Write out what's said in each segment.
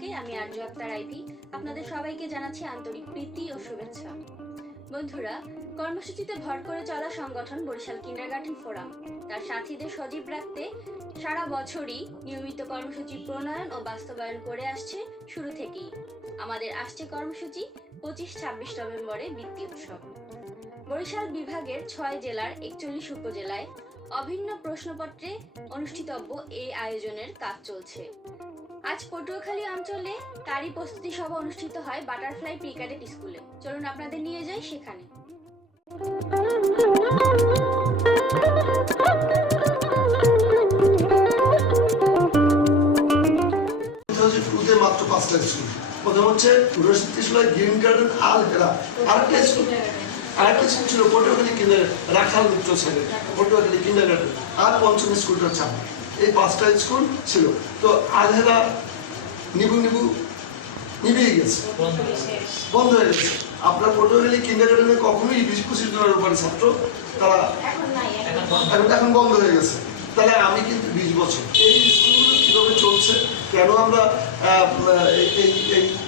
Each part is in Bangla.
থেকে আমি আরজু আক্তার আইভি আপনাদের সবাইকে জানাচ্ছি আন্তরিক প্রীতি ও শুভেচ্ছা। বন্ধুরা, কর্মসূচিতে ভর করে চলা সংগঠন বরিশাল কিন্ডারগার্টেন ফোরাম তার সাথীদের সজীব রাখতে সারা বছরই নিয়মিত কর্মসূচি প্রণয়ন ও বাস্তবায়ন করে আসছে শুরু থেকেই। আমাদের আসছে কর্মসূচি 25-26 নভেম্বরে বৃত্তি উৎসব। বরিশাল বিভাগের 6 জেলার 41 উপজেলায় অভিন্ন প্রশ্নপত্রে অনুষ্ঠিতব্য এই আয়োজনের কাজ চলছে। আজ পটুয়াখালী অঞ্চলে তারই প্রস্তুতি সভা অনুষ্ঠিত হয় বাটারফ্লাই প্রি ক্যাডেট স্কুলে। চলুন আপনাদের নিয়ে যাই সেখানে। মাত্র 5টা স্কুল। প্রথম হচ্ছে গ্রিন গার্ডেন আল হেরা, আরেকটা স্কুল ছিল পটুয়াখালী রাখাল মিত্র ছেলে পটুয়াখালী কিন্ডারগার্টেন, আর পঞ্চম স্কুলটা চাপ। এই 5টা স্কুল ছিল। তো আলহেরা নিভিয়ে গেছে, বন্ধ হয়ে গেছে। আপনার পটুয়াখালী কিন্ডারগার্টেনে কখনোই 20-25 জনের উপরে ছাত্র তারা এখন বন্ধ হয়ে গেছে। তাহলে আমি কিন্তু 20 বছর এই স্কুলগুলো কিভাবে চলছে, কেন আমরা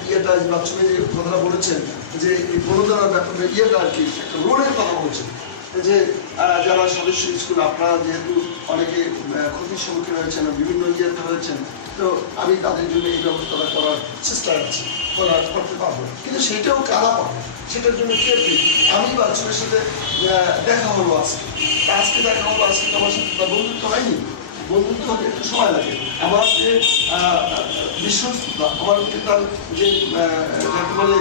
ইয়েটা বাচ্চাকে যে কথাটা বলেছেন যে এই প্রণোদনার ব্যাপারে ইয়েটা আর কি একটা রোডের কথা বলছেন যে যারা সদস্য স্কুল আপনারা যেহেতু অনেকে ক্ষতির সম্মুখীন হয়েছেন, বিভিন্ন ইয়েতে হয়েছেন, তো আমি তাদের জন্য এই ব্যবস্থাটা করার চেষ্টা করছি, করতে পারবো। কিন্তু সেটাও কারা পাবো, সেটার জন্য কে আমি বাচ্চাদের সাথে দেখা হলো আজকে দেখা হলো, আজকে আমার সাথে তার বন্ধুত্ব হয়নি। বন্ধুত্ব হতে একটু সময় লাগে। আমার যে বিশ্বস্ততা, আমার তার যে যাকে বলে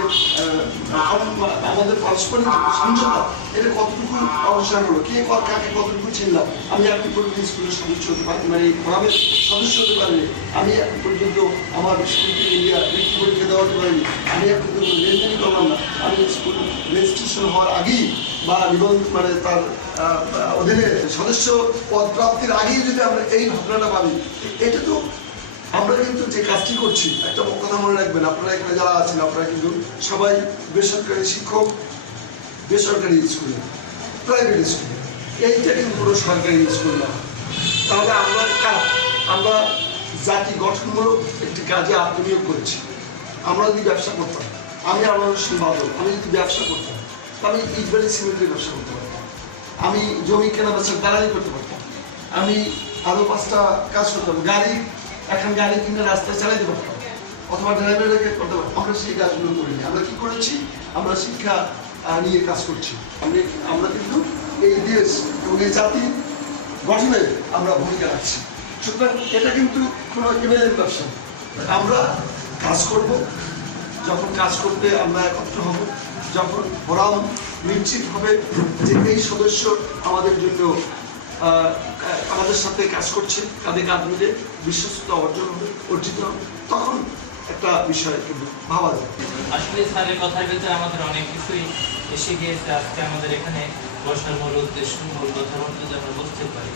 আমাদের পারস্পরিক সমঝোতা, এটা কতটুকু অবসান হলো, কে কাকে কতটুকু চিনলাম। আমি এখন পর্যন্ত স্কুলের সদস্য হতে পারি, মানে ফোরামের সদস্য হতে পারিনি। আমি এখন পর্যন্ত আমার স্কুলকে ইন্ডিয়া বৃত্তি পরীক্ষা দেওয়া হতে পারিনি। আমি এখন পর্যন্ত লেনদেনই করলাম না। আমি স্কুল রেজিস্ট্রেশন হওয়ার আগেই বা মানে তার অধীনে সদস্য পদ প্রাপ্তির আগেই যদি আমরা এই ঘটনাটা ভাবি, এটা তো আমরা কিন্তু যে কাজটি করছি, একটা কথা মনে রাখবেন, আপনারা এখানে যারা আছেন আপনারা কিন্তু সবাই বেসরকারি শিক্ষক, বেসরকারি স্কুলে, প্রাইভেট স্কুলে। এইটা কিন্তু পুরো সরকারি স্কুল না। তাহলে আমরা জাতি গঠনমূলক একটি কাজে আত্মনিয়োগ করেছি। আমরা যদি ব্যবসা করতাম, আমি আমার সম্পাদক, আমি যদি ব্যবসা করতাম, আমি ইটবাড়ি সিমেন্টের ব্যবসা করতে পারতাম, আমি জমি কেনা বেচা দালালি করতে পারতাম, আমি আরো 5টা কাজ করতাম, গাড়ি কিনে রাস্তায় চালাইতে পারতাম, অথবা ড্রাইভার রেখে করতে পারতাম। আমরা সেই কাজগুলো করিনি। আমরা কি করেছি? আমরা শিক্ষা নিয়ে কাজ করছি। আমরা কিন্তু এই দেশ এবং এই জাতি গঠনে আমরা ভূমিকা রাখছি। সুতরাং এটা কিন্তু কোনো এমএলএর ব্যবসা। আমরা কাজ করব, যখন কাজ করতে আমরা একত্র হব, যখন ফোরাম নিশ্চিত হবে যে এই সদস্য আমাদের জন্য আমাদের সাথে কাজ করছে, কাঁধে কাঁধ মিলে বিশ্বস্ততা অর্জিত হবে, তখন একটা বিষয় কিন্তু ভাবা যায়। আসলে স্যারের কথার ভিতরে আমাদের অনেক কিছুই এসে গিয়েছে। আজকে আমাদের এখানে বসার মূল উদ্দেশ্য, মূল কথা বলতে যে আমরা বুঝতে পারি।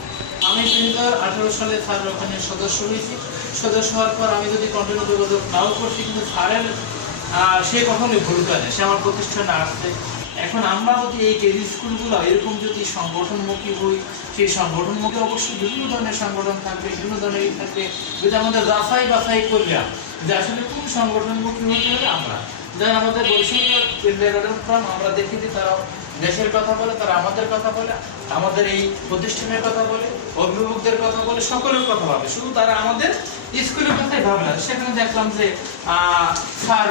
আমি 2018 সালে স্যারের ওখানে সদস্য হয়েছি। সদস্য হওয়ার পর আমি যদি কন্টিনিউ যোগাযোগ নাও করছি, কিন্তু স্যারের সে কখনোই ভুল করে না, সে আমার প্রতিষ্ঠানে আসছে। এখন আমরা যদি এই কেজি স্কুলগুলো এরকম যদি সংগঠনমুখী হই, সেই সংগঠনমুখী অবশ্যই বিভিন্ন ধরনের সংগঠন থাকবে, বিভিন্ন ধরনের থাকবে, যদি আমাদের বাছাই করলাম যে আসলে কোন সংগঠনমুখী হতে হবে। আমরা যারা আমাদের বরিশাল কিন্ডারগার্টেন ফোরাম, আমরা দেখেছি তারা দেশের কথা বলে, তারা আমাদের কথা বলে, আমাদের এই প্রতিষ্ঠানের কথা বলে, অভিভাবকদের কথা বলে, সকলের কথা ভাবে, শুধু তারা আমাদের স্কুলের কথাই ভাবে না। সেখানে দেখলাম যে স্যার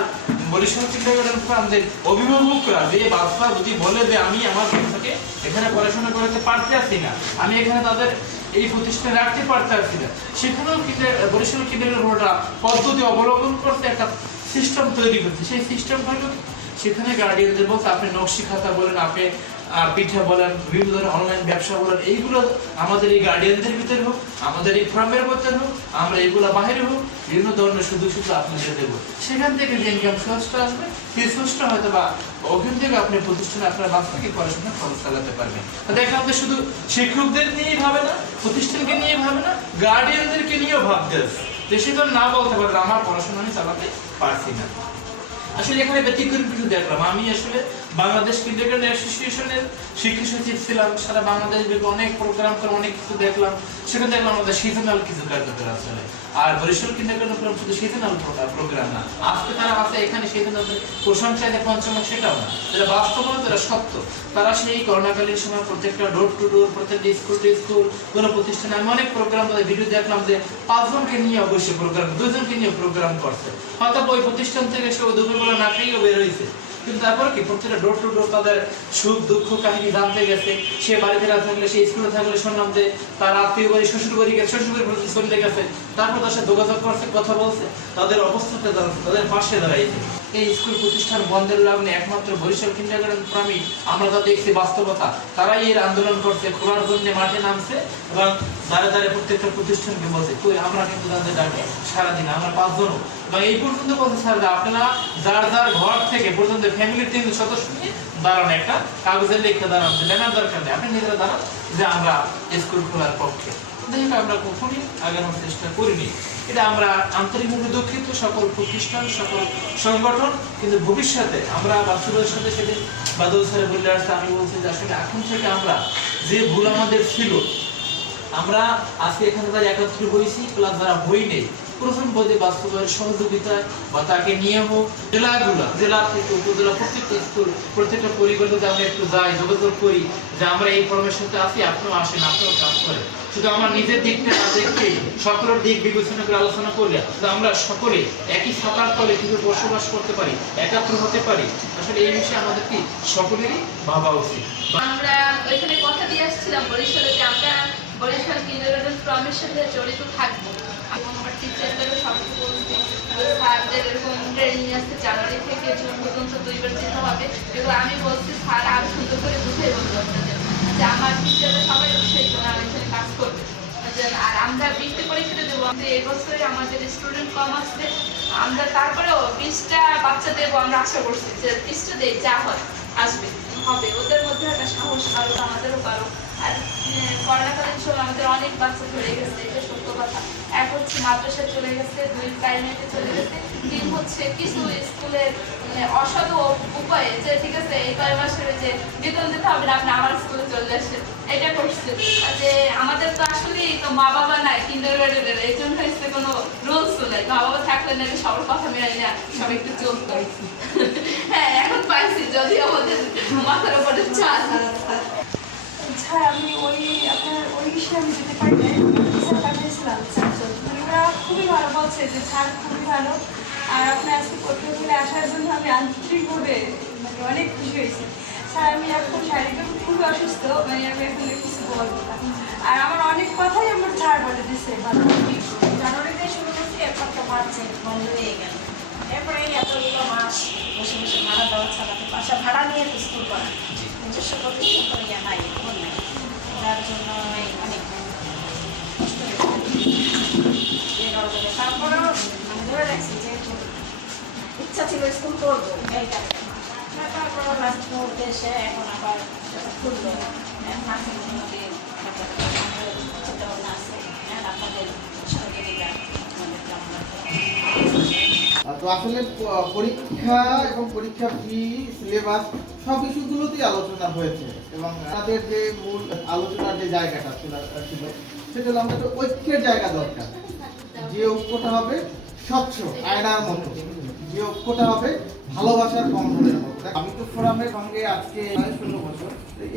বরিশাল কিন্ডারগার্টেন ফোরাম যে অভিভাবকরা যে বাচ্চা যদি বলে যে আমি আমার বাচ্চাকে এখানে পড়াশোনা করতে পারছি না, আমি এখানে তাদের এই প্রতিষ্ঠানে রাখতে পারছি না, সেখানেও বরিশাল কিন্ডারগার্টেন ফোরাম পদ্ধতি অবলম্বন করতে একটা সিস্টেম তৈরি করছে। সেই সিস্টেম হলো সেখানে গার্ডিয়ানদের বলতে আপনি নকশি খাতা বলেন, আপনি পিঠা বলেন, বিভিন্ন ধরনের অনলাইন ব্যবসা বলেন, এইগুলো আমাদের এই গার্ডিয়ানদের ভিতরে হোক, আমাদের এই ফর্মের ভিতরে হোক, আমরা এইগুলো বাইরে হোক, বিভিন্ন ধরনের শুধু আপনাদের দেবো। সেখান থেকে যে ইনকাম সোর্সটা আসবে, সেই সোর্সটা হয়তো বা ওখান থেকে আপনি প্রতিষ্ঠানে আপনার বাচ্চাকে পড়াশোনা খরচ চালাতে পারবেন। দেখলাম যে শুধু শিক্ষকদের নিয়েই ভাবে না, প্রতিষ্ঠানকে নিয়ে ভাবে না, গার্ডিয়ানদেরকে নিয়েও ভাবতে হবে। যে সে না বলতে পারবে আমার পড়াশোনা আমি চালাতে পারছি না। আসলে এখানে ব্যতিক্রম কিছু দেখলাম। আমি আসলে বাংলাদেশ কিন্ডারগার্টেন অ্যাসোসিয়েশনের শিক্ষা সচিব ছিলাম, সারা বাংলাদেশ ব্যাপী অনেক প্রোগ্রাম করে অনেক কিছু দেখলাম। সেখানে দেখলাম আমাদের সিজনাল কিছু কার্যক্রম চলে। আর বরিশাল কিন্ডারগার্টেন প্রোগ্রাম শুধু সিজনাল প্রোগ্রাম না, আজকে তারা আছে এখানে সিজনাল প্রশংসায় পঞ্চম সেটাও না, এটা বাস্তবতা, এটা সত্য। তারা সেই করোনাকালীন সময় প্রত্যেকটা ডোর টু ডোর, প্রত্যেকটা স্কুল টু স্কুল, কোনো প্রতিষ্ঠানে আমি অনেক প্রোগ্রাম তাদের ভিডিও দেখলাম যে 5 জনকে নিয়ে অবশ্যই প্রোগ্রাম, 2 জনকে নিয়ে প্রোগ্রাম করছে। হয়তো ওই প্রতিষ্ঠান থেকে সে দুপুরবেলা না খাইয়েও বের হয়েছে, কিন্তু তারপর কি প্রত্যেকটা ডোর টু ডোর তাদের সুখ দুঃখ কাহিনী জানতে গেছে। সে বাড়িতে না থাকলে, সে স্কুলে থাকলে শুনলাম যে তার আত্মীয় বাড়ি শ্বশুর বাড়ি গেছে, শ্বশুর বাড়ি প্রতি চলে গেছে, তারপর তার সাথে যোগাযোগ করছে, কথা বলছে, তাদের অবস্থাটা জানছে, তাদের পাশে দাঁড়াইছে। এই স্কুল প্রতিষ্ঠান বন্ধের লগ্নে একমাত্র বরিশাল কিন্ডারগার্টেন ফোরামই আমরা যা দেখছি বাস্তবতা, তারাই এর আন্দোলন করছে, খোলার জন্য মাঠে নামছে এবং দাঁড়ে দাঁড়িয়ে প্রত্যেকটা প্রতিষ্ঠানকে বলছে কই আমরা কিন্তু তাদের ডাকে সারাদিন আমরা 5 জনও, এবং এই পর্যন্ত বলছে স্যার আপনারা যার যার ঘর থেকে পর্যন্ত ফ্যামিলির 3 সদস্য নিয়ে দাঁড়ান, একটা কাগজের লেখা দাঁড়ান, লেনার দরকার নেই, আপনি নিজেরা দাঁড়ান যে আমরা স্কুল খোলার পক্ষে। দেখে আমরা কখনই আগানোর চেষ্টা করিনি। এটা আমরা আন্তরিকভাবে দুঃখিত সকল প্রতিষ্ঠান, সকল সংগঠন, কিন্তু ভবিষ্যতে আমরা বাচ্চাদের সাথে সেদিন বাদল স্যারে বলে আসতে আমি বলছি যে আসলে এখন থেকে আমরা যে ভুল আমাদের ছিল, আমরা আজকে এখানে যারা একত্রিত হয়েছি প্লাস যারা হই নেই, প্রথম পদে বাস্তবায়নের সহযোগিতায় বা তাকে নিয়ে হোক জেলা থেকে উপজেলা প্রত্যেকটা স্কুল, প্রত্যেকটা পরিবারকে আমরা একটু যাই, যোগাযোগ করি যে আমরা এই ফর্মের সাথে আসি, আপনিও আসেন, আপনিও কাজ করেন। শুধু আমার নিজের দিকটা না দেখে সকলের দিক বিবেচনা করে আলোচনা করলে আমরা সকলে একই ছাতার তলে কিভাবে বসবাস করতে পারি, একাত্র হতে পারি, আসলে এই বিষয়ে আমাদের কি সকলেরই ভাবা উচিত। আমরা ওইখানে কথা দিয়ে আসছিলাম বরিশালে যে আমরা বরিশাল কিন্ডারগার্টেন ফোরামের সাথে জড়িত থাকবো, এবং আমার টিচারদেরও সবাই বলছি স্যারদের এরকম ট্রেনিং আসছে জানুয়ারি থেকে জুন পর্যন্ত 2 বার যেতে হবে। এবং আমি বলছি স্যার আরো সুন্দর করে বুঝে বলবো আপনাদের যে আমার টিচাররা সবাই উৎসাহিত আমার এখানে কাজ করবে। আর আমরা 20টা পরীক্ষা দেবো, এবছরে আমাদের স্টুডেন্ট কম আসছে, আমরা তারপরেও 20টা বাচ্চা দেবো, আমরা আশা করছি যে 30টা দেই, যা হয় আসবে হবে, ওদের মধ্যে একটা সাহস কারো, আমাদেরও কারো। আর করোনাকালীন সময় আমাদের অনেক বাচ্চা চলে গেছে, এটা সত্য কথা। এক হচ্ছে মাদ্রাসায় চলে গেছে, 2 প্রাইমারিতে চলে গেছে, 3 হচ্ছে কিছু স্কুলের অসৎ উপায়ে যে ঠিক আছে এই 5 মাসের যে বেতন দিতে হবে না, আপনি আমার স্কুলে চলে আসেন, এটা করছে। যে আমাদের তো আসলে তো মা বাবা নাই কিন্ডারগার্টেনের, এই জন্য হচ্ছে কোনো রুলস নাই, মা বাবা থাকলে নাকি সবার কথা মেনে না, সব একটু চলতে পারছি। হ্যাঁ এখন পাইছি, যদি আমাদের মাথার উপরে চাল। স্যার আমি ওই বিষয়ে আমি যেতে পারি না, স্যার পাঠিয়েছিলাম ওরা খুবই ভালো বলছে যে স্যার খুবই ভালো। আর আপনার আজকে পরীক্ষাগুলো আসার জন্য আমি আন্তরিকভাবে অনেক খুশি হয়েছি। স্যার আমি এখন শারীরিকভাবে খুবই অসুস্থ, আমি এখন কিছু বলবো না। আর আমার অনেক কথাই আমার স্যার বলে দিচ্ছে ভালো। জানুয়ারিতে শুরু করছি, এরপর তো মার্চে বন্ধ হয়ে গেল। এরপরে এতগুলো মাস বসে বসে ভাড়া দেওয়া ছাড়া বাসা ভাড়া নিয়ে স্কুল করা, নিজস্ব প্রতিষ্ঠান তো ইয়া নাই, এখন নাই, যার জন্য অনেক কষ্ট হয়েছে। তারপরেও আমি ধরে রাখছি যে ইচ্ছা ছিল স্কুল করবো, এই কারণে তারপরে লাস্ট মুহূর্তে এসে এখন আবার খুললো। এখন আছে মোটামুটি চিন্তা ভাবনা আছে, আপনাদের সহযোগিতা তো আসলে পরীক্ষা এবং পরীক্ষা ফি, সিলেবাস সব ইস্যুগুলোতেই আলোচনা হয়েছে, এবং আমাদের যে মূল আলোচনার যে জায়গাটা ছিল সেটা হলো আমাদের ঐক্যের জায়গা দরকার। যে ঐক্যটা হবে স্বচ্ছ আয়নার মতো, যে ঐক্যটা হবে ভালোবাসার বন্ধনের মতো। আমি তো ফোরামের সঙ্গে আজকে 16 বছর,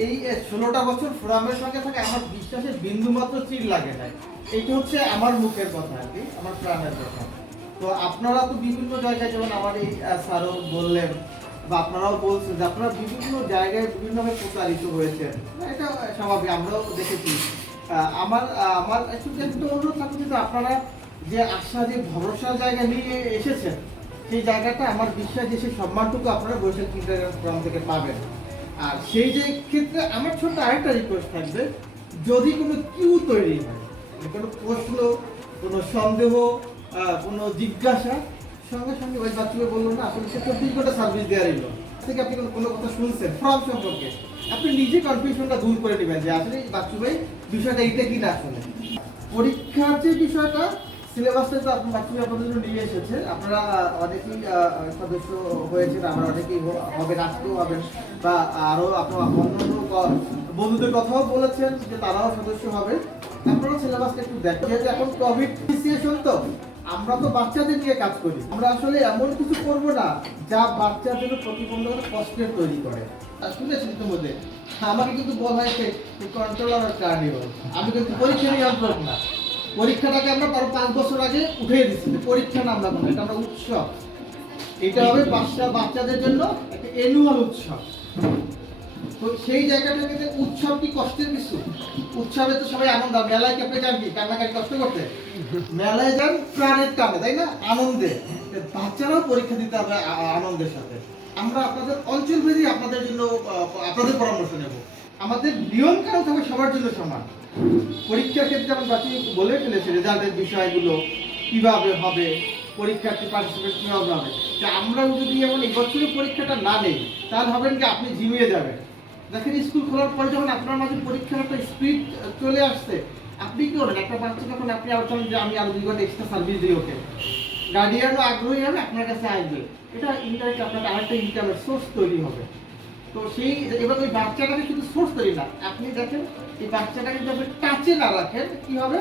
এই 16টা বছর ফোরামের সঙ্গে থাকে, আমার বিশ্বাসের বিন্দুমাত্র চির লাগে নাই। এইটা হচ্ছে আমার মুখের কথা আর কি, আমার প্রাণের কথা। তো আপনারা তো বিভিন্ন জায়গায়, যেমন আমার এই স্যারও বললেন বা আপনারাও বলছেন যে আপনারা বিভিন্ন জায়গায় বিভিন্নভাবে প্রচারিত হয়েছেন, এটা স্বাভাবিক, আমরাও দেখেছি। আমার একটু অনুরোধ থাকছে যে আপনারা যে আশা, যে ভরসার জায়গা নিয়ে এসেছেন, সেই জায়গাটা আমার বিশ্বাস যে সেই সম্মানটুকু আপনারা বরিশাল কিন্ডারগার্টেন ফোরাম থেকে পাবেন। আর সেই যে ক্ষেত্রে আমার ছোট্ট আরেকটা রিকোয়েস্ট থাকবে, যদি কোনো কিউ তৈরি হয়, কোনো প্রশ্ন, কোনো সন্দেহ, কোনো জিজ্ঞাসা, সঙ্গে সঙ্গে ওই বাচ্চাকে বললো না আসলে সে 24 ঘন্টা সার্ভিস দেওয়ার এলো থেকে আপনি কোনো কথা শুনছেন ফর্ম সম্পর্কে, আপনি নিজে কনফিউশনটা দূর করে নেবেন যে আসলে বাচ্চু ভাই বিষয়টা এইটা কি না। আসলে পরীক্ষার যে বিষয়টা, সিলেবাসটা তো আপনি বাচ্চু ভাই আপনাদের জন্য নিয়ে এসেছে, আপনারা অনেকেই সদস্য হয়েছেন, আমরা অনেকেই হবেন, আজকেও হবেন। বা আরো আপনার অন্যান্য বন্ধুদের কথাও বলেছেন যে তারাও সদস্য হবে। আপনারা সিলেবাসটা একটু দেখেন, যেহেতু এখন কোভিড সিচুয়েশন, তো আমরা তো বাচ্চাদের নিয়ে কাজ করি, আমরা আসলে এমন কিছু করব না যা বাচ্চাদের প্রতিবন্ধকতা কষ্টের তৈরি করে। শুনেছেন ইতিমধ্যে আমাকে কিন্তু বলা হয়েছে কন্ট্রোলার আর কার্নিভাল, আমি কিন্তু পরীক্ষা নিয়ন্ত্রক না। পরীক্ষাটাকে আমরা 5 বছর আগে উঠিয়ে দিচ্ছি, পরীক্ষা নাম না, এটা আমরা উৎসব। এটা হবে বাচ্চাদের জন্য একটা অ্যানুয়াল উৎসব। তো সেই জায়গাটা থেকে উৎসব কি কষ্টের কিছু? উৎসবে তো সবাই আনন্দ, মেলায় কি আপনি যান কি কান্নাকাটি কষ্ট করতে? মেলায় যান প্রাণের টানে, তাই না, আনন্দে। বাচ্চারাও পরীক্ষা দিতে হবে আনন্দের সাথে। আমরা আপনাদের অঞ্চল ভেদে আপনাদের জন্য আপনাদের পরামর্শ নেব। আমাদের নিয়ম কানুন থাকবে সবার জন্য সমান। পরীক্ষার ক্ষেত্রে আমরা বাকি বলে ফেলেছি রেজাল্টের বিষয়গুলো কিভাবে হবে, পরীক্ষার্থী পার্টিসিপেট কিভাবে হবে। আমরাও যদি এমন এই বছরের পরীক্ষাটা না নেই তাহলে হবেন কি আপনি ঝিমিয়ে যাবেন। দেখেন স্কুল খোলার পরে যখন আপনার মাঝে পরীক্ষার একটা স্পিড চলে আসছে, আপনি কি করবেন? একটা বাচ্চা যখন আপনি আলোচনা যে আমি আরো 2 ঘন্টা এক্সট্রা সার্ভিস দিই, ওকে গার্ডিয়ানও আগ্রহী হবে, আপনার কাছে আসবে। এটা ইনডাইরেক্ট আপনার আরেকটা ইনকামের সোর্স তৈরি হবে। তো সেই এবার ওই বাচ্চাটাকে শুধু সোর্স তৈরি না, আপনি দেখেন এই বাচ্চাটাকে যদি আপনি টাচে না রাখেন কি হবে,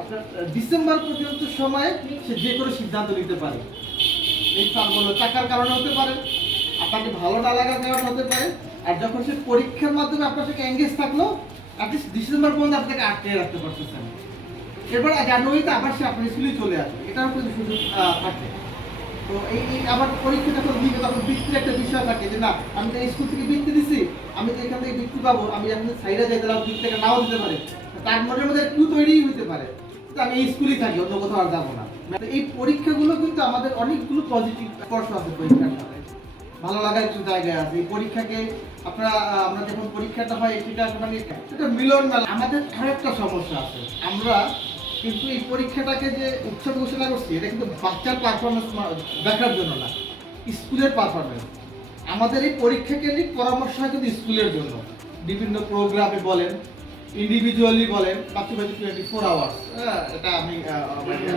আপনার ডিসেম্বর পর্যন্ত সময়ে সে যে কোনো সিদ্ধান্ত নিতে পারে। এই সবগুলো টাকার কারণে হতে পারে, আপনাকে ভালো না লাগার কারণে হতে পারে। আর যখন সে পরীক্ষার মাধ্যমে আপনার সাথে এঙ্গেজ থাকলো, অ্যাটলিস্ট ডিসেম্বর পর্যন্ত আপনাকে আটকে রাখতে পারতেছেন। এরপর জানুয়ারিতে আবার সে আপনার স্কুলে চলে আসবে, এটাও কিন্তু সুযোগ থাকে। তো এই আবার পরীক্ষা যখন দিবে তখন বৃত্তির একটা বিষয় থাকে যে না, আমি তো স্কুল থেকে বৃত্তি দিচ্ছি, আমি তো এখান থেকে বৃত্তি পাবো, আমি এখন সাইডে যাই, তাহলে বৃত্তি থেকে নাও দিতে পারে, তার মনের মধ্যে একটু তৈরিই হতে পারে আমি এই স্কুলেই থাকি, অন্য কোথাও আর যাবো না। এই পরীক্ষাগুলো কিন্তু আমাদের অনেকগুলো পজিটিভ স্পর্শ আছে পরীক্ষার সাথে, ভালো লাগার একটু জায়গায় আছে। এই পরীক্ষাকে আমরা যখন পরীক্ষাটা হয় এটা মানে এটা মিলন মেলা। আমাদের আরেকটা সমস্যা আছে, আমরা কিন্তু এই পরীক্ষাটাকে যে উৎসব ঘোষণা করছি এটা কিন্তু বাচ্চার পারফরমেন্স দেখার জন্য না, স্কুলের পারফরমেন্স। আমাদের এই পরীক্ষা কেন্দ্রিক পরামর্শ হয় কিন্তু স্কুলের জন্য, বিভিন্ন প্রোগ্রামে বলেন, ইন্ডিভিজুয়ালি বলেন, বাকি 24 আওয়ার্স। এটা আমি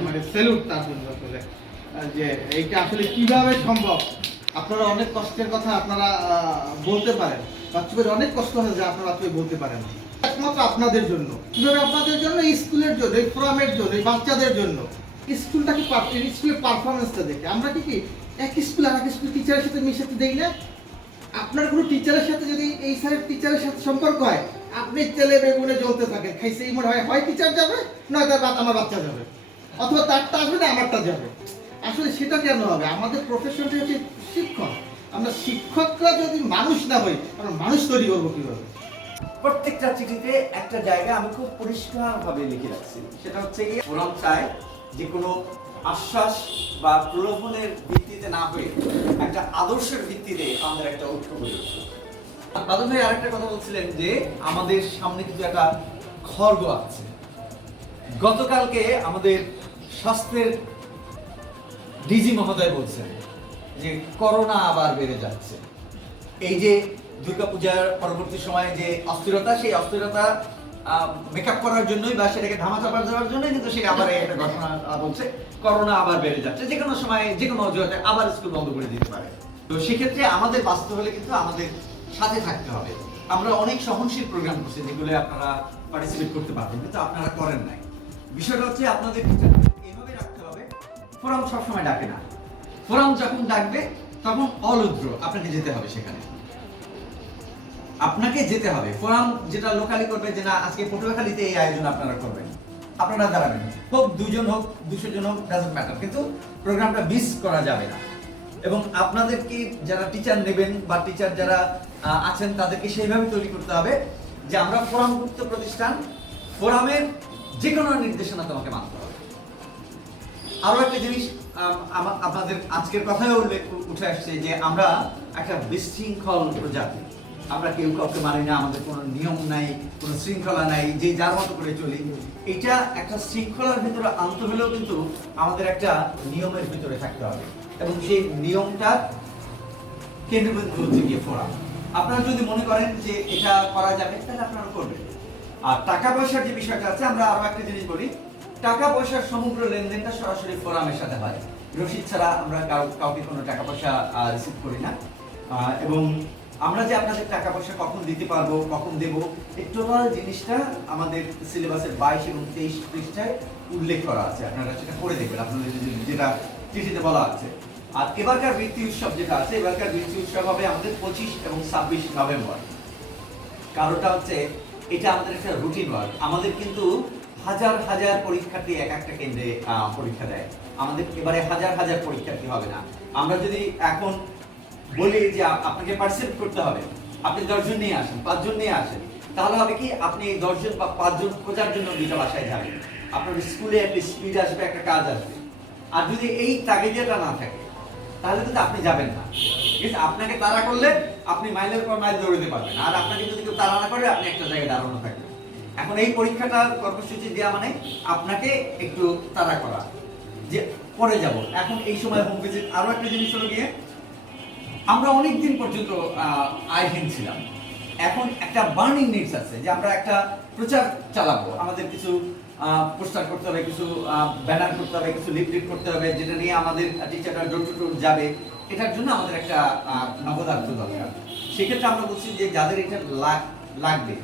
মানে স্যালুট তার জন্য আসলে, যে এইটা আসলে কিভাবে সম্ভব। আপনারা অনেক কষ্টের কথা আপনারা বলতে পারেন, বাচ্চাদের অনেক কষ্ট হয়ে যায়, আপনারা বলতে পারেন একমাত্র আপনাদের জন্য। কিভাবে আপনাদের জন্য, এই স্কুলের জন্য, এই ফোরামের জন্য, এই বাচ্চাদের জন্য। স্কুলটাকে স্কুলের পারফরমেন্সটা দেখে আমরা কি এক স্কুল আর এক স্কুল টিচারের সাথে মিশাতে দেই না। আপনার কোনো টিচারের সাথে যদি এই স্যারের টিচারের সাথে সম্পর্ক হয়, আপনি তেলে বেগুনে জ্বলতে থাকেন, খাইছেই মনে হয় টিচার যাবে, নয় তার আমার বাচ্চা যাবে, অথবা তারটা আসবে না আমারটা যাবে। আসলে সেটা কেন হবে? আমাদের প্রফেশনটা হচ্ছে শিক্ষক। আমরা শিক্ষকরা যদি মানুষ না হই, আমরা মানুষ তৈরি করবো কিভাবে? প্রত্যেকটা চিঠিতে একটা জায়গা আমি খুব পরিষ্কারভাবে লিখে রাখছি, সেটা হচ্ছে গিয়ে ফোরাম চায় যে কোনো আশ্বাস বা প্রলোভনের ভিত্তিতে না হয়ে একটা আদর্শের ভিত্তিতে আমাদের একটা ঐক্য গড়ে উঠবে। দাদু ভাই আরেকটা কথা বলছিলেন যে আমাদের সামনে কিন্তু একটা খড়গ আছে। গতকালকে আমাদের স্বাস্থ্যের ডিজি মহোদয় বলছেন যে করোনা আবার বেড়ে যাচ্ছে। এই যে দুর্গাপূজার পরবর্তী সময়ে যে অস্থিরতা, সেই অস্থিরতা মেকআপ করার জন্যই বা সেটাকে ধামাচাপা দেওয়ার জন্যই কিন্তু সে আবার একটা ঘটনা বলছে করোনা আবার বেড়ে যাচ্ছে, যে কোনো সময় যে কোনো অজুহাতে আবার স্কুল বন্ধ করে দিতে পারে। তো সেক্ষেত্রে আমাদের বাঁচতে হলে কিন্তু আমাদের সাথে থাকতে হবে। আমরা অনেক সহনশীল প্রোগ্রাম করছি যেগুলো আপনারা পার্টিসিপেট করতে পারবেন, কিন্তু আপনারা করেন নাই। বিষয়টা হচ্ছে আপনাদের এইভাবে রাখতে হবে, ফোরাম সবসময় ডাকে না, ফোরাম যখন ডাকবে তখন অলুদ্র আপনাকে যেতে হবে, সেখানে আপনাকে যেতে হবে। ফোরাম যেটা লোকালি করবে যে না আজকে পটুয়াখালীতে এই আয়োজন আপনারা করবেন, আপনারা দাঁড়াবেন, হোক 2 জন হোক 200 জন হোক, ডাজন্ট ম্যাটার, কিন্তু প্রোগ্রামটা মিস করা যাবে না। এবং আপনাদেরকে যারা টিচার নেবেন বা টিচার যারা আছেন তাদেরকে সেইভাবে তৈরি করতে হবে যে আমরা ফোরামভুক্ত প্রতিষ্ঠান, ফোরামের যে কোনো নির্দেশনা তোমাকে মানতে হবে। আরো একটা জিনিস আপনাদের আজকের কথায় উঠে আসছে যে আমরা একটা বিশৃঙ্খল প্রজাতি, আমরা কেউ কাউকে মানি না, আমাদের কোনো নিয়ম নাই, কোনো শৃঙ্খলা নাই, যে যার মতো করে চলি। এটা একটা শৃঙ্খলার ভিতরে আনতে হলেও কিন্তু আমাদের একটা নিয়মের ভিতরে থাকতে হবে, এবং সেই নিয়মটা কেন্দ্রবিন্দু হচ্ছে গিয়ে ফোরাম। আপনারা যদি মনে করেন যে এটা করা যাবে তাহলে আপনারা করবেন। আর টাকা পয়সার যে বিষয়টা আছে, আমরা আরো একটা জিনিস বলি, টাকা পয়সার সমগ্র লেনদেনটা সরাসরি ফোরামের সাথে হয়, রসিদ ছাড়া আমরা কাউকে কোনো টাকা পয়সা রিসিভ করি না। এবং আমরা যে আপনাদের টাকা পয়সা কখন দিতে পারবো, কখন দেব, এই টোটাল জিনিসটা আমাদের সিলেবাসের 22 এবং 23 পৃষ্ঠায় উল্লেখ করা আছে। আপনারা সেটা করে দেখবেন, আপনাদের যেটা চিঠিতে বলা আছে। আর এবারকার বৃত্তি উৎসব যেটা আছে, এবারকার বৃত্তি উৎসব হবে আমাদের 25 এবং 26 নভেম্বর। কারণটা হচ্ছে এটা আমাদের একটা রুটিন ওয়ার্ক। আমাদের কিন্তু হাজার হাজার পরীক্ষার্থী এক একটা কেন্দ্রে পরীক্ষা দেয়। আমাদের এবারে হাজার হাজার পরীক্ষার্থী হবে না। আমরা যদি এখন বলি যে আপনাকে পার্সেন্ট করতে হবে, আপনি 10 জন নিয়ে আসেন, 5 জন নিয়ে আসেন, তাহলে হবে কি আপনি 10 জন বা 5 জন খোঁজার জন্য দুইটা বাসায় যাবেন। আপনার স্কুলে একটা স্পিড আসবে, একটা কাজ আসবে। আর যদি এই তাগিদাটা না থাকে তাহলে কিন্তু আপনি যাবেন না। ঠিক আছে, আপনাকে তাড়া করলে আপনি মাইলের পর মাইল দৌড়াতে পারবেন, আর আপনাকে যদি কেউ তাড়া না করে আপনি একটা জায়গায় দাঁড়ানো থাকবেন। এখন এই পরীক্ষাটার কর্মসূচি দেওয়া মানে আপনাকে একটু তাড়া করা যে পরে যাব। এখন এই সময় হোম ভিজিট। আরো একটা জিনিস হলো গিয়ে আমরা অনেক দিন পর্যন্ত আইহীন ছিলাম। এখন একটা বার্নিং নিডস আছে যে আমরা একটা প্রচার চালাবো, আমাদের কিছু পোস্টার করতে হবে, কিছু ব্যানার করতে হবে, কিছু লিফলেট করতে হবে, যেটা নিয়ে আমাদের টিচাররা ডোর টু ডোর যাবে। এটার জন্য আমাদের একটা নগদার্থ দরকার। সেক্ষেত্রে আমরা বলছি যে যাদের এটা লাগবে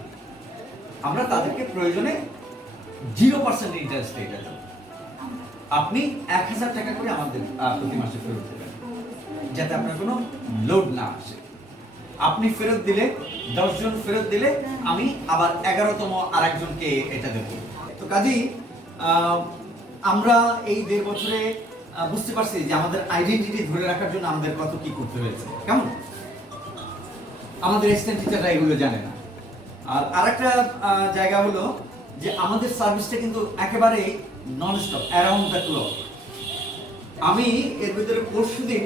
আমরা তাদেরকে প্রয়োজনে 0% ইন্টারেস্ট এটা দেব। আপনি 1000 টাকা করে আমাদের প্রতি মাসে ফেরত দেবেন, যাতে আপনার কোনো লোড না আসে। আপনি ফেরত দিলে 10 জন ফেরত দিলে আমি আবার 11তম আরেকজনকে এটা দেব। তো কাজেই আমরা এই 1.5 বছরে বুঝতে পারছি যে আমাদের আইডেন্টিটি ধরে রাখার জন্য আমাদের কত কি করতে হয়েছে। কেমন আমাদের অ্যাসিস্ট্যান্ট টিচাররা এগুলো জানে না। আর আরেকটা জায়গা হলো যে আমাদের সার্ভিসটা কিন্তু একেবারে non stop, around the clock. আমি এর ভিতরে পরশুদিন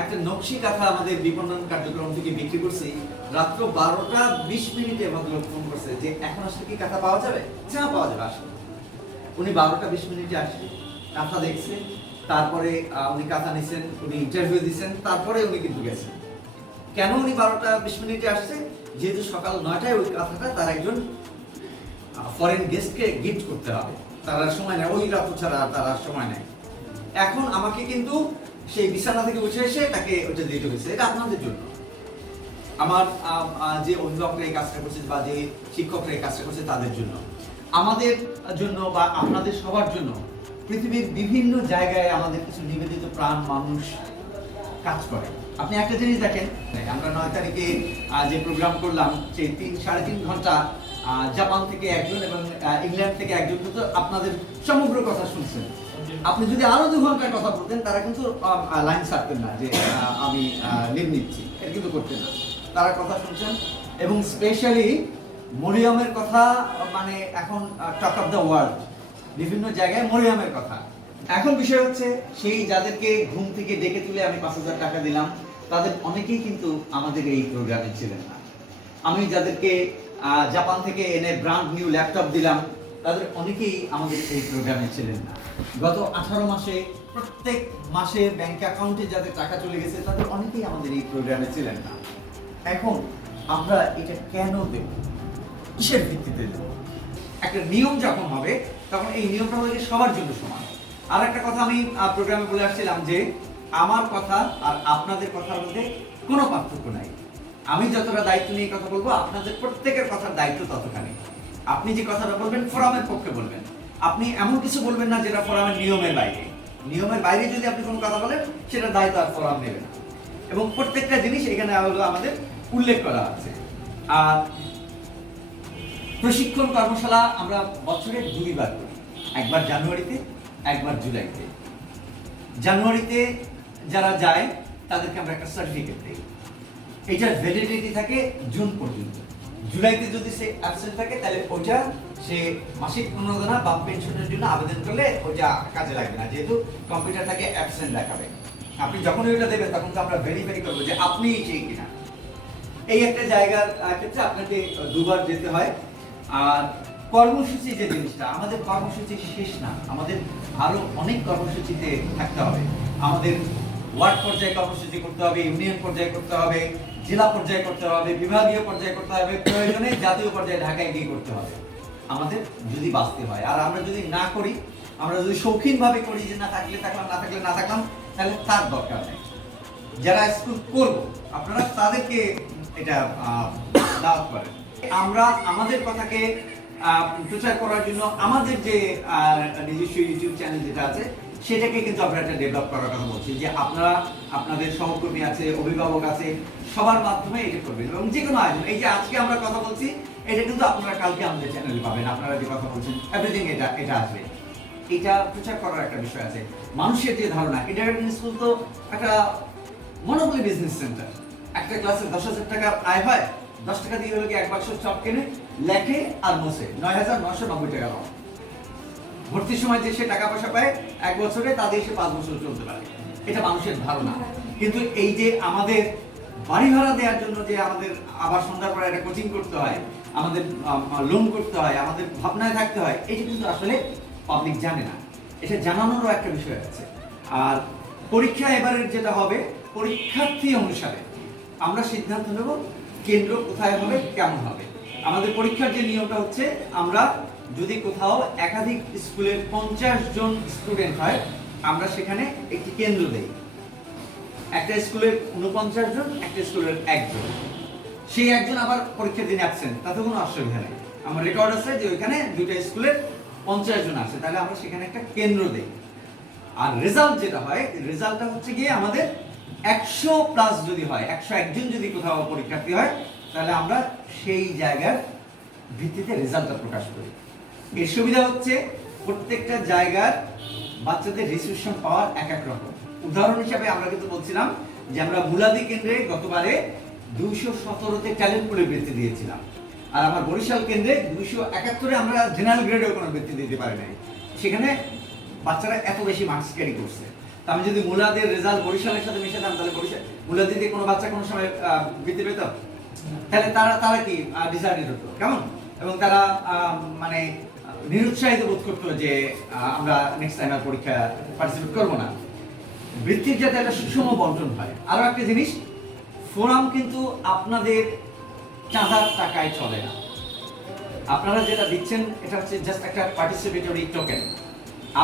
একটা নকশি কাঁথা আমাদের বিপণন কার্যক্রম থেকে বিক্রি করছি। রাত্র 12টা 20 মিনিটে ভদ্রলোক ফোন করছে যে এখন আসলে কি কাঁথা পাওয়া যাবে? হ্যাঁ পাওয়া যাবে, আসলে। উনি 12টা 20 মিনিটে আসে, কাঁথা দেখছে, তারপরে উনি কাঁথা নিছেন, উনি ইন্টারভিউ দিচ্ছেন, তারপরে উনি কিন্তু গেছেন। কেন উনি 12টা 20 মিনিটে আসছে? যেহেতু সকাল 9টায় ওই কাঁথাটা তার একজন ফরেন গেস্টকে গিফট করতে হবে, তার সময় নেই, ওই রাত ছাড়া তার সময় নেই। এখন আমাকে কিন্তু সেই বিছানা থেকে উঠে এসে তাকে ওটা দিতে হয়েছে। এটা আপনাদের জন্য, আমার যে অভিভাবকরা এই কাজটা করছে বা যে শিক্ষকরা এই কাজটা করছে তাদের জন্য, আমাদের জন্য বা আপনাদের সবার জন্য। পৃথিবীর বিভিন্ন জায়গায় আমাদের কিছু নিবেদিত প্রাণ মানুষ কাজ করে। আপনি একটা জিনিস দেখেন, আমরা 9 তারিখে যে প্রোগ্রাম করলাম সেই 3-3.5 ঘন্টা জাপান থেকে একজন এবং ইংল্যান্ড থেকে একজন কিন্তু আপনাদের সমগ্র কথা শুনছেন। আপনি যদি আরো 2 ঘন্টার কথা বলতেন তারা কিন্তু লাইন ছাড়তেন না যে আমি লিভ নিচ্ছি, এটা কিন্তু করতেন না। তারা কথা শুনছেন এবং স্পেশালি মরিয়মের কথা, মানে এখন টক অফ দ্য ওয়ার্ল্ড, বিভিন্ন জায়গায় মরিয়মের কথা। এখন বিষয় হচ্ছে সেই যাদেরকে ঘুম থেকে ডেকে তুলে আমি 5000 টাকা দিলাম তাদের অনেকেই কিন্তু আমাদের এই প্রোগ্রামে ছিলেন না। আমি যাদেরকে জাপান থেকে এনে ব্র্যান্ড নিউ ল্যাপটপ দিলাম তাদের অনেকেই আমাদের এই প্রোগ্রামে ছিলেন না। গত 18 মাসে প্রত্যেক মাসে ব্যাংক অ্যাকাউন্টে যাদের টাকা চলে গেছে তাদের অনেকেই আমাদের এই প্রোগ্রামে ছিলেন না। এখন আমরা এটা কেন দেব, কিসের ভিত্তিতে দেব? একটা নিয়ম যখন হবে তখন এই নিয়মটা হবে সবার জন্য সমান। আর একটা কথা আমি প্রোগ্রামে বলে আসছিলাম যে আমার কথা আর আপনাদের কথার মধ্যে কোনো পার্থক্য নাই। আমি যতটা দায়িত্ব নিয়ে কথা বলবো আপনাদের প্রত্যেকের কথার দায়িত্ব ততখানি। আপনি যে কথাটা বলবেন ফোরামের পক্ষে বলবেন, আপনি এমন কিছু বলবেন না যেটা ফোরামের নিয়মের বাইরে। নিয়মের বাইরে যদি আপনি কোনো কথা বলেন সেটা দায়িত্ব আর ফোরাম নেবে না। এবং প্রত্যেকটা জিনিস এখানে আমাদের উল্লেখ করা আছে। আর প্রশিক্ষণ কর্মশালা আমরা বছরে 2 বার করি, একবার জানুয়ারিতে, একবার জুলাইতে। জানুয়ারিতে যারা যায় তাদেরকে আমরা একটা সার্টিফিকেট দিই, এটার ভ্যালিডিটি থাকে জুন পর্যন্ত। জুলাইতে যদি সে অ্যাবসেন্ট থাকে তাহলে ওইটা সে মাসিক প্রণোদনা বা পেনশনের জন্য আবেদন করলে ওইটা কাজে লাগবে না, যেহেতু কম্পিউটার থাকে অ্যাবসেন্ট দেখাবে। আপনি যখন ওইটা দেবেন তখন তো আমরা ভেরিফাই করবো যে আপনি সেই কিনা। এই একটা জায়গার ক্ষেত্রে আপনাকে 2 বার যেতে হয়। আর কর্মসূচি যে জিনিসটা, আমাদের কর্মসূচি শেষ না, আমাদের আরো অনেক কর্মসূচিতে থাকতে হবে। আমাদের ওয়ার্ড পর্যায়ে কর্মসূচি করতে হবে, ইউনিয়ন পর্যায়ে করতে হবে, জেলা পর্যায়ে করতে হবে, বিভাগীয় পর্যায়ে করতে হবে, প্রয়োজনে জাতীয় পর্যায়ে ঢাকায় গিয়ে করতে হবে আমাদের, যদি বাঁচতে হয়। আর আমরা যদি না করি, আমরা যদি শৌখিনভাবে করি যে না থাকলে থাকলাম, না থাকলে না থাকলাম, তাহলে তার দরকার নেই। যারা স্কুল করব আপনারা তাদেরকে এটা দাওয়াত করেন। আমরা আমাদের কথাকে প্রচার করার জন্য আমাদের যে নিজস্ব ইউটিউব চ্যানেল যেটা আছে সেটাকে কিন্তু আমরা একটা ডেভেলপ করার কথা বলছি, যে আপনারা আপনাদের সহকর্মী আছে, অভিভাবক আছে, সবার মাধ্যমে এটা করবেন। এবং যে কোনো আয়োজন, এই যে আজকে আমরা কথা বলছি এটা কিন্তু আপনারা কালকে আমাদের চ্যানেলে পাবেন, আপনারা যে কথা বলছেন এভরিথিং এটা আসবে। এটা প্রচার করার একটা বিষয় আছে। মানুষের যে ধারণা, কিন্ডারগার্টেন স্কুল তো একটা মনোপলি বিজনেস সেন্টার। একটা ক্লাসে 10,000 টাকা আয় হয়, 10 টাকা দিয়ে হলো কি 1 বাক্স চপ কেনে, লেখে আর মোছে, 9,990 টাকা পায়। ভর্তির সময় যে সে টাকা পয়সা পায় 1 বছরে, তাদের সে 5 বছর চলতে পারে। এটা মানুষের ধারণা। কিন্তু এই যে আমাদের বাড়ি ভাড়া দেওয়ার জন্য যে আমাদের আবার সন্ধ্যার পরে একটা কোচিং করতে হয়, আমাদের লোন করতে হয়, আমাদের ভাবনায় থাকতে হয়, এটা কিন্তু আসলে পাবলিক জানে না। এটা জানানোরও একটা বিষয় আছে। আর পরীক্ষা এবারের যেটা হবে, পরীক্ষার্থী অনুসারে আমরা সিদ্ধান্ত নেব কেন্দ্র কোথায় হবে, কেমন হবে। আমাদের পরীক্ষার যে নিয়মটা হচ্ছে, আমরা যদি কোথাও একাধিক স্কুলের 50 জন স্টুডেন্ট হয়, আমরা সেখানে একটি কেন্দ্র দেই। একটা স্কুলের 49 জন, একটা স্কুলের 1 জন। সেই একজন আবার পরীক্ষার দিন অ্যাবসেন্ট, তাতে কোনো অসুবিধা নেই। আমার রেকর্ড আছে যে ওইখানে 2টা স্কুলের 50 জন আছে, তাহলে আমরা সেখানে একটা কেন্দ্র দেই। আর রেজাল্ট যেটা হয়, রেজাল্টটা হচ্ছে গিয়ে আমাদের 100+ যদি হয়, 101 জন যদি কোথাও পরীক্ষার্থী হয়, তাহলে আমরা সেই জায়গার ভিত্তিতে রেজাল্টটা প্রকাশ করি। এর সুবিধা হচ্ছে প্রত্যেকটা জায়গার বাচ্চাদের রেজিস্ট্রেশন পাওয়ার এক এক রকম। উদাহরণ হিসাবে আমরা কিন্তু বলছিলাম যে আমরা মুলাদি কেন্দ্রে গতবারে 217তে ট্যালেন্ট পুলে বৃত্তি দিয়েছিলাম, আর আমার বরিশাল কেন্দ্রে 271-এ আমরা জেনারেল গ্রেডেও কোনো বৃত্তি দিতে পারি নাই। সেখানে বাচ্চারা এত বেশি মার্কস ক্যারি করছে। তা আমি যদি মুলাদের রেজাল্ট বরিশালের সাথে মিশাতাম, তাহলে মুলাদিতে কোনো বাচ্চা কোনো সময় বৃত্তি পেত? তাহলে তারা কি ডিসাইডেড হতো কেমন, এবং তারা মানে নিরুৎসাহিত বোধ করতো যে আমরা নেক্সট টাইম আর পরীক্ষা পার্টিসিপেট করবো না। বৃত্তির যাতে একটা সুষম বন্টন হয়। আরো একটা জিনিস, ফোরাম কিন্তু আপনাদের চাঁদার টাকায় চলে না। আপনারা যেটা দিচ্ছেন এটা হচ্ছে জাস্ট একটা পার্টিসিপেটরি টোকেন।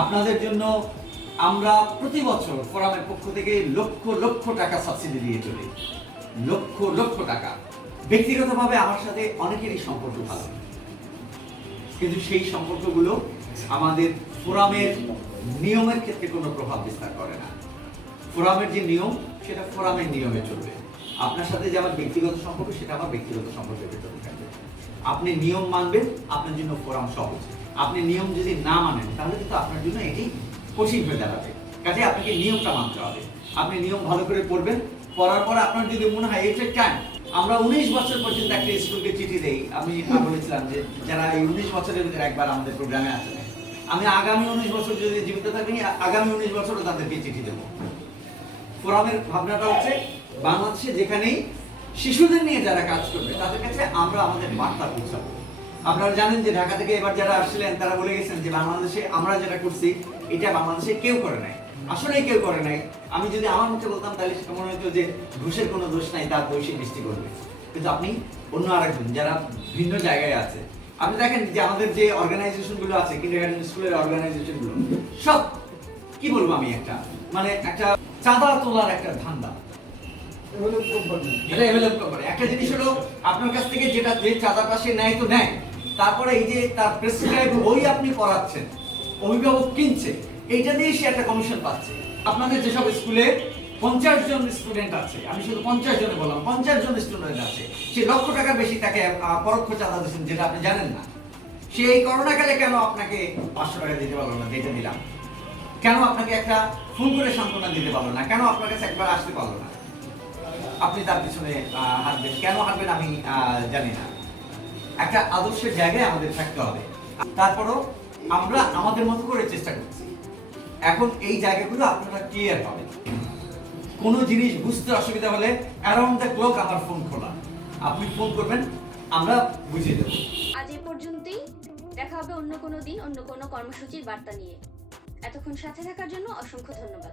আপনাদের জন্য আমরা প্রতি বছর ফোরামের পক্ষ থেকে লক্ষ লক্ষ টাকা সাবসিডি দিয়ে চলি, লক্ষ লক্ষ টাকা। ব্যক্তিগতভাবে আমার সাথে অনেকেরই সম্পর্ক ভালো, কিন্তু সেই সম্পর্কগুলো আমাদের ফোরামের নিয়মের ক্ষেত্রে কোনো প্রভাব বিস্তার করে না। ফোরামের যে নিয়ম, সেটা ফোরামের নিয়মে চলবে। আপনার সাথে যে আমার ব্যক্তিগত সম্পর্ক, সেটা আমার ব্যক্তিগত সম্পর্কের ভেতরে থাকবে। আপনি নিয়ম মানবেন, আপনার জন্য ফোরাম সহজ। আপনি নিয়ম যদি না মানেন, তাহলে কিন্তু আপনার জন্য এটি কঠিন হয়ে দাঁড়াবে। কাজে আপনাকে নিয়মটা মানতে হবে। আপনি নিয়ম ভালো করে পড়বেন, পড়ার পর আপনার যদি মনে হয় এটা টাইম, আমরা 19 বছর পর্যন্ত একটা স্কুলকে চিঠি দেই। আমি বলেছিলাম যে যারা এই 19 বছরের ভিতরে একবার আমাদের প্রোগ্রামে আসে, আমি আগামী 19 বছর যদি জীবিত থাকি, আগামী 19 বছরও তাদেরকে চিঠি দেবো। ফোরামের ভাবনাটা হচ্ছে বাংলাদেশে যেখানেই শিশুদের নিয়ে যারা কাজ করবে, তাদের কাছে আমরা আমাদের বার্তা পৌঁছাবো। আপনারা জানেন যে ঢাকা থেকে এবার যারা আসছিলেন, তারা বলে গেছেন যে বাংলাদেশে আমরা যেটা করছি, এটা বাংলাদেশে কেউ করে নাই। আসলেই কেউ করে নাই। আমি যদি আমার মধ্যে বলতাম, তাহলে সেটা মনে হতো যে ঘুষের কোনো দোষ নাই, তার দোষী বৃষ্টি করবে। কিন্তু আপনি অন্য আরেকজন যারা ভিন্ন জায়গায় আছে, আপনি দেখেন যে আমাদের যে অর্গানাইজেশনগুলো আছে, কিন্ডারগার্টেন স্কুলের অর্গানাইজেশনগুলো সব কি বলবো আমি, একটা মানে একটা চাঁদা তোলার একটা ধান্দা। একটা জিনিস হলো আপনার কাছ থেকে যেটা যে চাঁদাটা সে নেয় তো নেয়, তারপরে এই যে তার প্রেসক্রাইব বই আপনি পড়াচ্ছেন, অভিভাবক কিনছে, এইটা দিয়ে সে একটা কমিশন পাচ্ছে। আপনাদের যেসব স্কুলে 50 জন স্টুডেন্ট আছে, আমি শুধু 50 জনে বললাম, 50 জন স্টুডেন্ট আছে, সে লক্ষ টাকার বেশি তাকে পরোক্ষ চাঁদা দিচ্ছেন, যেটা আপনি জানেন না। সে এই করোনাকালে কেন আপনাকে 500 টাকা দিতে পারলো না, যেটা দিলাম? কেন আপনাকে একটা ফোন করে সান্ত্বনা দিতে পারলো না? কেন আপনার কাছে একবার আসতে পারলো না? আপনি তার পিছনে হাঁটবেন, কেন হাঁটবেন আমি জানি না। একটা আদর্শের জায়গায় আমাদের থাকতে হবে। তারপরও আমরা আমাদের মতো করে চেষ্টা করছি। এখন এই জায়গাগুলো আপনারা ক্লিয়ার হবে। কোনো জিনিস বুঝতে অসুবিধা হলে অ্যারাউন্ড দ্য ক্লক আমার ফোন খোলা, আপনি ফোন করবেন, আমরা বুঝিয়ে দেব। আজ এই পর্যন্তই। দেখা হবে অন্য কোনো দিন অন্য কোনো কর্মসূচির বার্তা নিয়ে। এতক্ষণ সাথে থাকার জন্য অসংখ্য ধন্যবাদ।